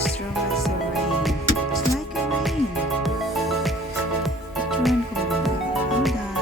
Snowstorm as a rain. It's like a rain. Picturean ko muna. I'm done.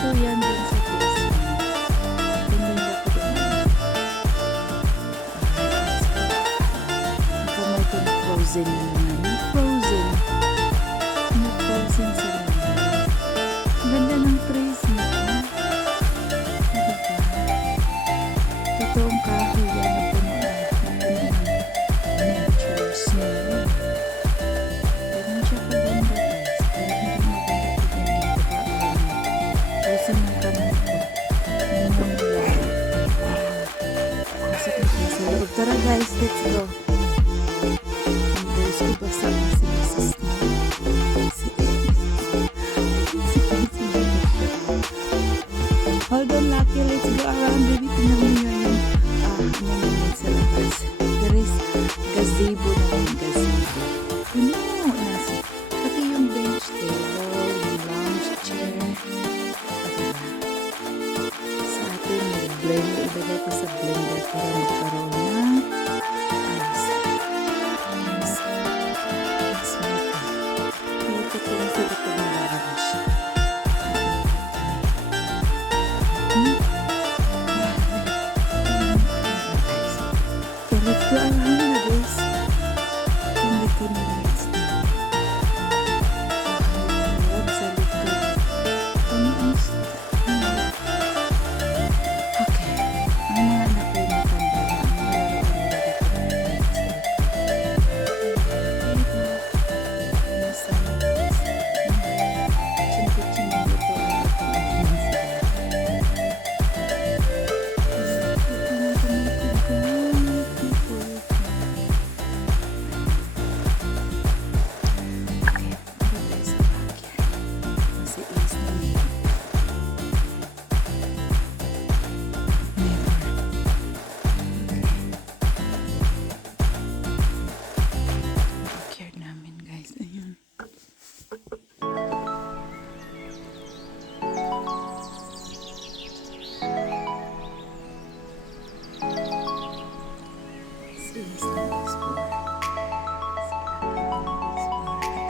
ko yan dun sa basement. Tingin ako dun. Ang kamay ko na frozen na naman. Na-frozen. Na-frozen sa naman. Ang ganda ng trees na. Diba? Totoong kahoy yan na puno ng nature snow. Ganun siya kaganda guys. Kaya hindi maganda tignan dito. Frozen ng kamay ko. Yun yung mulay. Masakit na sa loob. Tara guys, let's go. Ang boys ko basta si Mrs. Hold on, Lucky. Let's go around, baby. Tingnan mo yun. Nangyayari sa labas. There is gazebo naman. Gazebo. Puno. Pati yung bench table, yung lounge chair. Sa atin, mag-blend. Ilagay ko sa blender para magkaroon ng ice. Ice. Ice maker. Kaya ito ko lang sa likod ng garage. Let's go around na guys. Hindi ko na lights na. Huwag sa likod. Okay. Ang mga anak ko yung matanda na. Ang mga laruan nila dito ng lights. Nasa lights. Chinti-chin dito ang ito.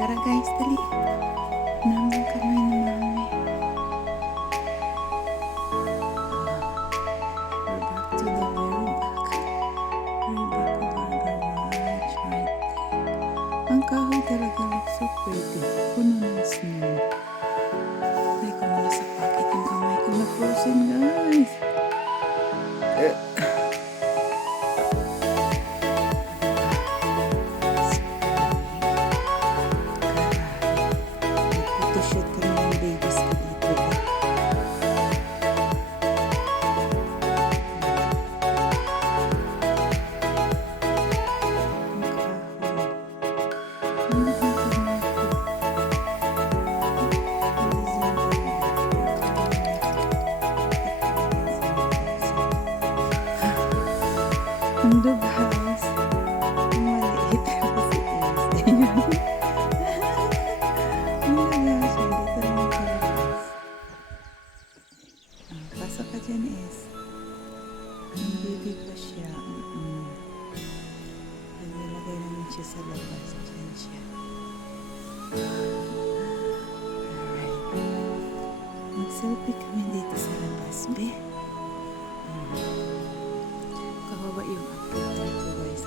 Tara guys, dali. Naman kamay ni mami. We're back to the very back. Very back of our garage right there. Ang kahoy talaga looks so pretty. Puno ng snow. Ay, ko muna sa pocket yung kamay ko na frozen guys. Shoot kami ng babies ko dito. Ang dog house. Ang maliit. Pasok ka dyan is ang baby pa siya. Nilagay namin siya sa labas. Dyan siya. Alright. Mag-selfie kami dito sa labas, be. Kawawa yung uploader ko guys.